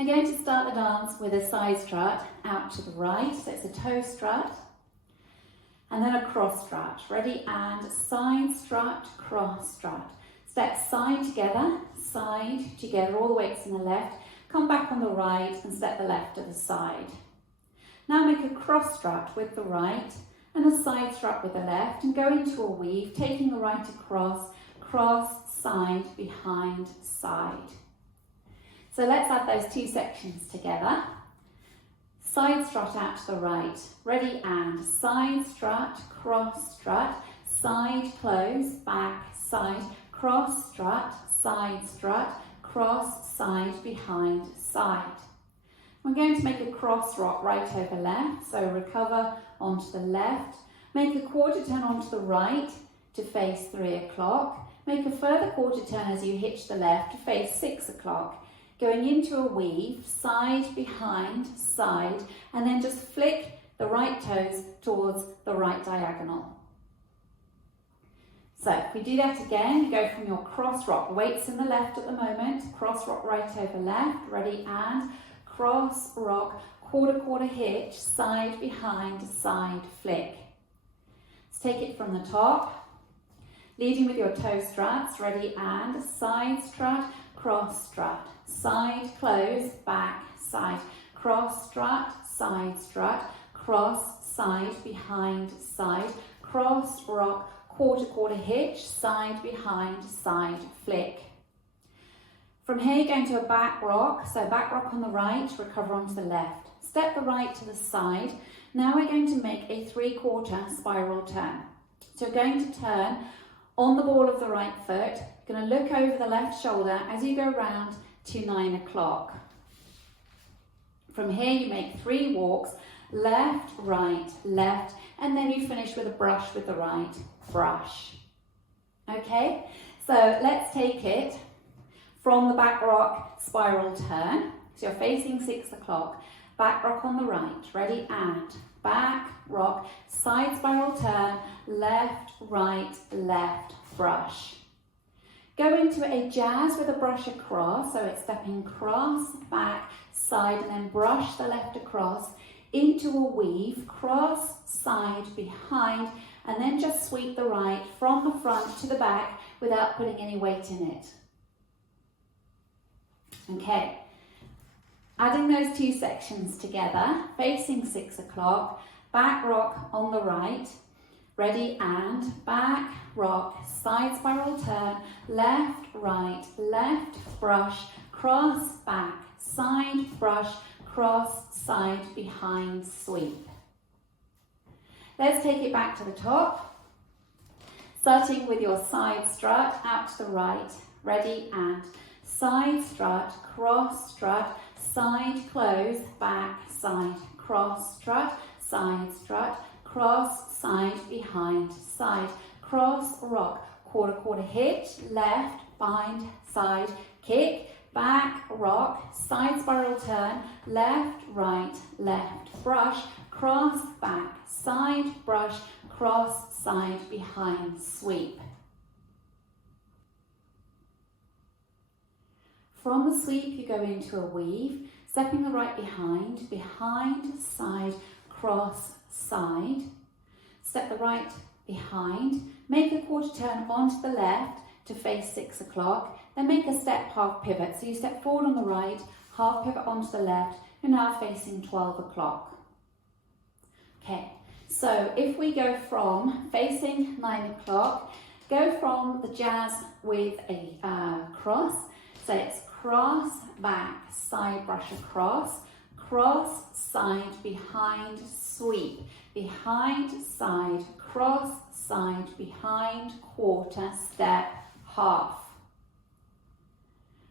I'm going to start the dance with a side strut out to the right, so it's a toe strut, and then a cross strut. Ready, and side strut, cross strut. Step side together, all the weights in the left, come back on the right and step the left to the side. Now make a cross strut with the right and a side strut with the left and go into a weave, taking the right across, cross, side, behind, side. So let's add those two sections together. Side strut out to the right. Ready, and side strut, cross strut, side close, back, side, cross strut, cross, side, behind, side. We're going to make a cross rock right over left, so recover onto the left. Make a quarter turn onto the right to face 3 o'clock. Make a further quarter turn as you hitch the left to face 6 o'clock. Going into a weave, side, behind, side, and then just flick the right toes towards the right diagonal. So if we do that again, you go from your cross rock, weights in the left at the moment, cross rock right over left, ready, and cross rock, quarter hitch, side, behind, side, flick. Let's take it from the top, leading with your toe struts, ready, and side strut, cross strut, side close, back, side, cross strut, cross, side, behind, side, cross rock, quarter hitch, side, behind, side, flick. From here you're going to a back rock, so back rock on the right, recover onto the left. Step the right to the side. Now we're going to make a 3/4 spiral turn. So we're going to turn on the ball of the right foot, going to look over the left shoulder as you go round to 9 o'clock. From here you make 3 walks, left, right, left, and then you finish with a brush with the right, brush. Okay, so let's take it from the back rock spiral turn. So you're facing 6 o'clock, back rock on the right, ready, and back rock, side spiral turn, left, right, left, brush. Go into a jazz with a brush across, so it's stepping cross, back, side, and then brush the left across, into a weave, cross, side, behind, and then just sweep the right from the front to the back without putting any weight in it. Okay, adding those two sections together, facing 6 o'clock, back rock on the right, ready, and back rock, side spiral turn, left, right, left, brush, cross, back, side, brush, cross, side, behind, sweep. Let's take it back to the top, starting with your side strut out to the right, ready, and side strut, side close, back, side, cross strut, cross, side, behind, side, cross, rock, quarter hitch, left, bind, side, kick, back, rock, side spiral turn, left, right, left, brush, cross, back, side, brush, cross, side, behind, sweep. From the sweep you go into a weave, stepping the right behind, side, cross, side, step the right behind, make a quarter turn onto the left to face 6 o'clock, then make a step half pivot. So you step forward on the right, half pivot onto the left, you're now facing 12 o'clock. Okay, so if we go from facing 9 o'clock, go from the jazz with a cross, so it's cross, back, side, brush across, cross, side, behind, sweep, behind, side, cross, side, behind, quarter, step, half.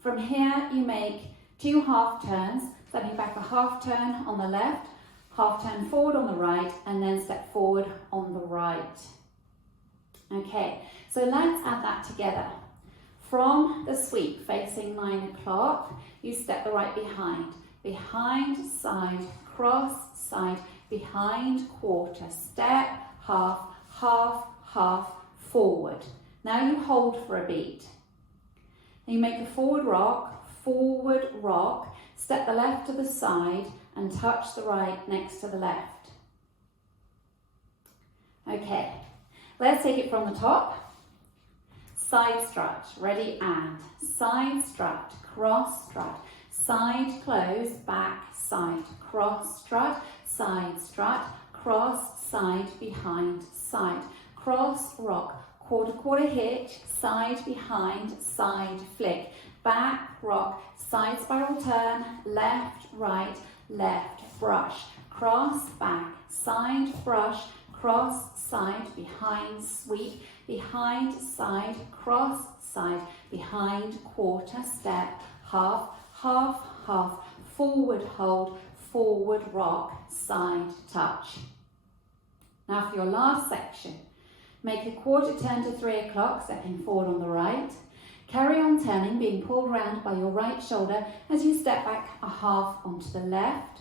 From here you make 2 half turns, stepping back a half turn on the left, half turn forward on the right, and then step forward on the right. Okay, so let's add that together. From the sweep facing 9 o'clock, you step the right behind, side, cross, side, behind, quarter, step, half, forward. Now you hold for a beat. Then you make a forward rock, forward rock, step the left to the side and touch the right next to the left. Okay, let's take it from the top. Side strut, ready and side strut, cross strut, side close, back, side, cross strut, side strut, cross, side, behind, side, cross, rock, quarter hitch, side, behind, side, flick, back, rock, side spiral turn, left, right, left, brush, cross, back, side, brush, cross, side, behind, sweep, behind, side, cross, side, behind, quarter, step, half, half, half, forward hold, forward rock, side touch. Now for your last section, make a quarter turn to 3 o'clock, stepping forward on the right. Carry on turning, being pulled round by your right shoulder as you step back a half onto the left.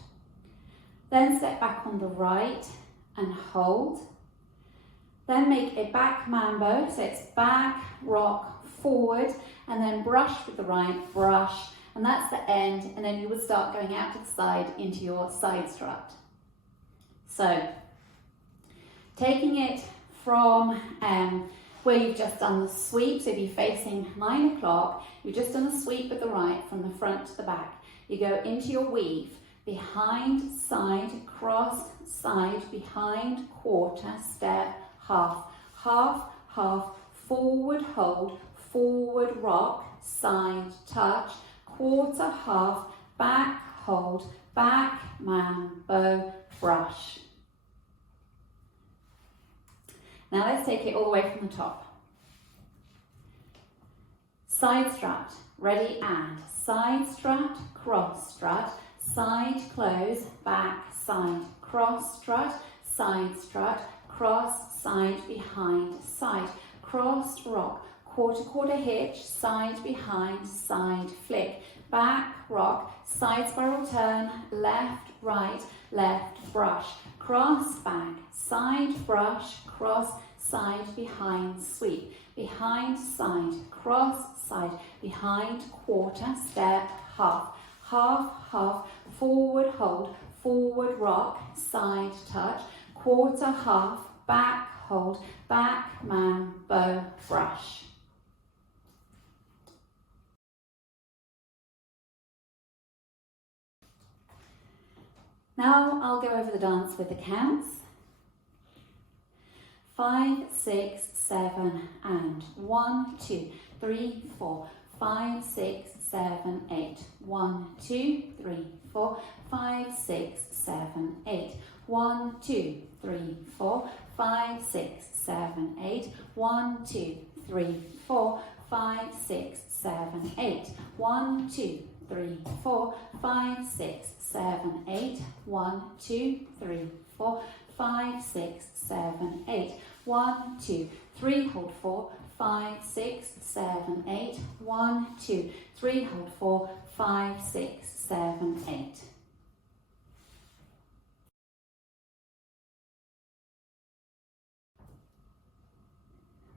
Then step back on the right and hold. Then make a back mambo, so it's back, rock, forward, and then brush with the right, brush, and that's the end, and then you would start going out to the side into your side strut. So, taking it from where you've just done the sweep, so if you're facing 9 o'clock, you've just done a sweep with the right from the front to the back. You go into your weave, behind, side, cross, side, behind, quarter, step, half, half, half, forward hold, forward rock, side touch, quarter, half, back hold, back mambo, brush. Now let's take it all the way from the top. Side strut, ready and side strut, cross strut, side close, back, side, cross strut, side strut, cross, side, behind, side, cross, rock, quarter hitch, side, behind, side, flick, back, rock, side spiral turn, left, right, left, brush, cross, back, side, brush, cross, side, behind, sweep, behind, side, cross, side, behind, quarter, step, half, half, half, forward hold, forward rock, side touch, quarter, half, back hold, back mambo, brush. Now I'll go over the dance with the counts. 5, 6, 7, and 1, 2, 3, 4, 5, 6, 7, 8. 1, 2, 3, 4, 5, 6, 7, 8. 1, 2, 3, 4, 5, 6, 7, 8. 1, 2, 3, 4, 5, 6, 7, 8. 1, 2, 3, 4, 5, 6, 7, 8. 1, 2, 3, 4, 5, 6, 7, 8. 1, 2, 3, hold 4, 5, 6, 7, 8. 1, 2, 3, hold 4, 5, 6, 7, 8.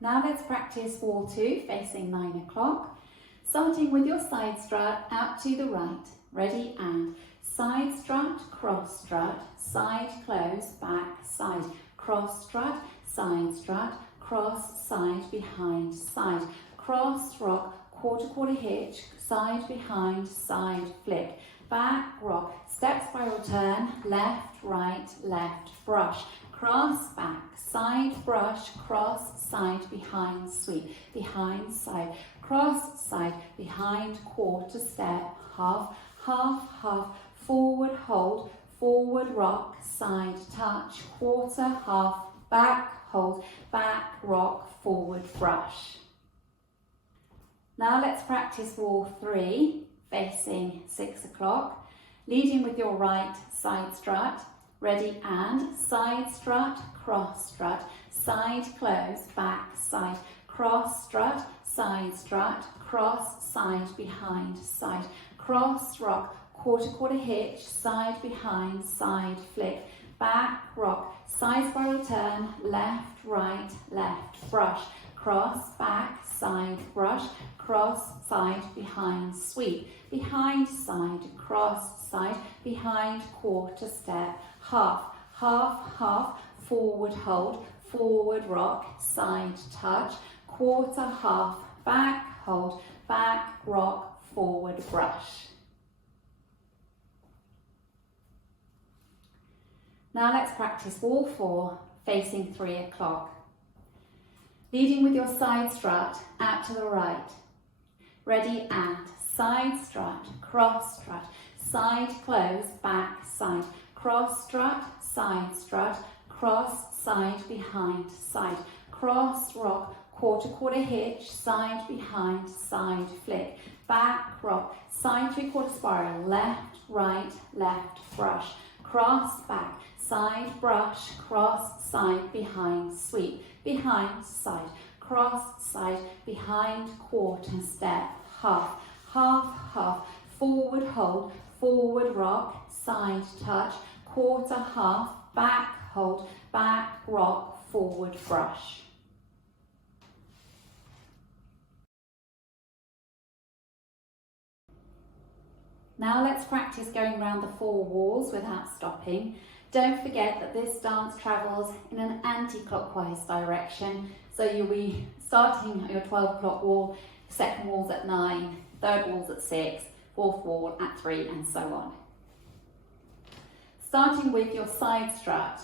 Now let's practice wall 2, facing 9 o'clock. Starting with your side strut out to the right. Ready and side strut, cross strut, side close, back, side, cross strut, side strut, cross, side, behind, side, cross, rock, quarter hitch, side, behind, side, flick, back, rock, step spiral turn, left, right, left, brush, cross, back, side, brush, cross, side, behind, sweep, behind, side, cross, side, behind, quarter, step, half, half, half, forward hold, forward rock, side touch, quarter, half, back hold, back rock, forward brush. Now let's practice wall 3, facing 6 o'clock, leading with your right side strut. Ready and side strut, cross strut, side close, back, side, cross strut, side strut, cross, side, behind, side, cross, rock, quarter hitch, side, behind, side, flick, back, rock, side spiral turn, left, right, left, brush, cross, back, side, brush, cross, side, behind, sweep, behind, side, cross, side, behind, quarter step, half, half, half, forward hold, forward rock, side touch, quarter, half, back, hold, back, rock, forward brush. Now let's practice wall 4, facing 3 o'clock. Leading with your side strut out to the right. Ready and side strut, cross strut, side close, back, side, cross strut, cross, side, behind, side, cross, rock, quarter hitch, side, behind, side, flick, back, rock, side, 3/4 spiral, left, right, left, brush, cross, back, side, brush, cross, side, behind, sweep, behind, side, cross, side, behind, quarter step, half, half, half, forward hold, forward rock, side touch, quarter, half, back hold, back rock, forward brush. Now let's practice going around the 4 walls without stopping. Don't forget that this dance travels in an anti-clockwise direction, so you'll be starting at your 12 o'clock wall, second wall's at 9, third wall's at 6, fourth wall at 3, and so on. Starting with your side strut,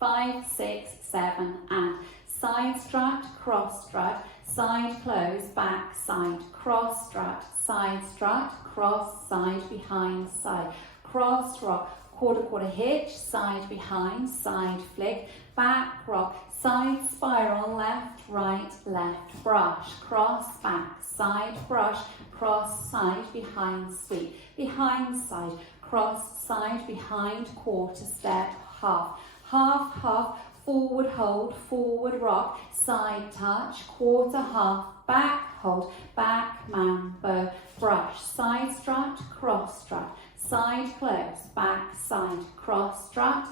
5, 6, 7, and side strut, cross strut, side close, back, side, cross strut, cross, side, behind, side, cross rock, quarter hitch, side, behind, side flick, back rock, side spiral, left, right, left, brush, cross, back, side, brush, cross, side, behind, sweep, behind, side, cross, side, behind, quarter step, half, half, half, forward hold, forward rock, side touch, quarter half, back hold, back mambo, brush, side strut, cross strut, side close, back side, cross strut,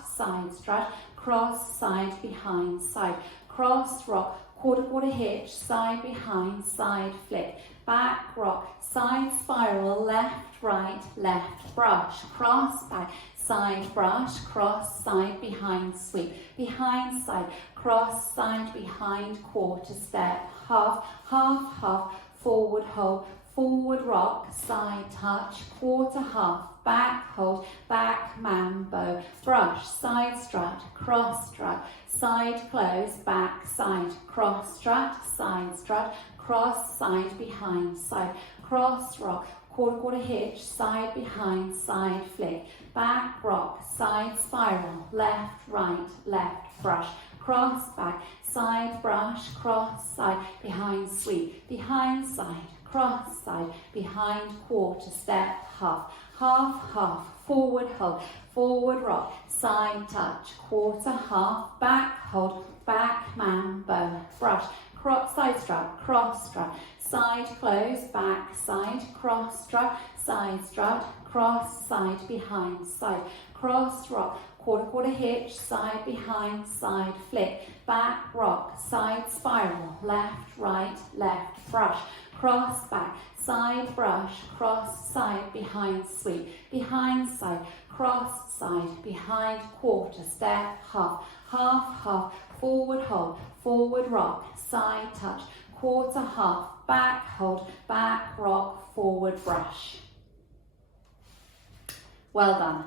cross, side, behind, side, cross rock, quarter hitch, side, behind, side flick, back rock, side spiral, left, right, left, brush, cross, back, side, brush, cross, side, behind, sweep, behind, side, cross, side, behind, quarter step, half, half, half, forward hold, forward rock, side touch, quarter half, back hold, back mambo, brush, side strut, cross strut, side close, back side, cross strut, cross, side, behind, side, cross rock, quarter hitch, side, behind, side flick, back rock, side spiral, left, right, left, brush, cross, back, side, brush, cross, side, behind, sweep, behind, side, cross, side, behind, quarter step, half, half, half, forward hold, forward rock, side touch, quarter half, back hold, back mambo, brush, cross, side strut, cross strut, side close, back side, cross strut, cross, side, behind, side, cross rock, quarter hitch, side, behind, side flick, back rock, side spiral, left, right, left, brush, cross, back, side, brush, cross, side, behind, sweep, behind, side, cross, side, behind, quarter step, half, half, half, forward hold, forward rock, side touch, quarter half, back hold, back rock, forward brush. Well done.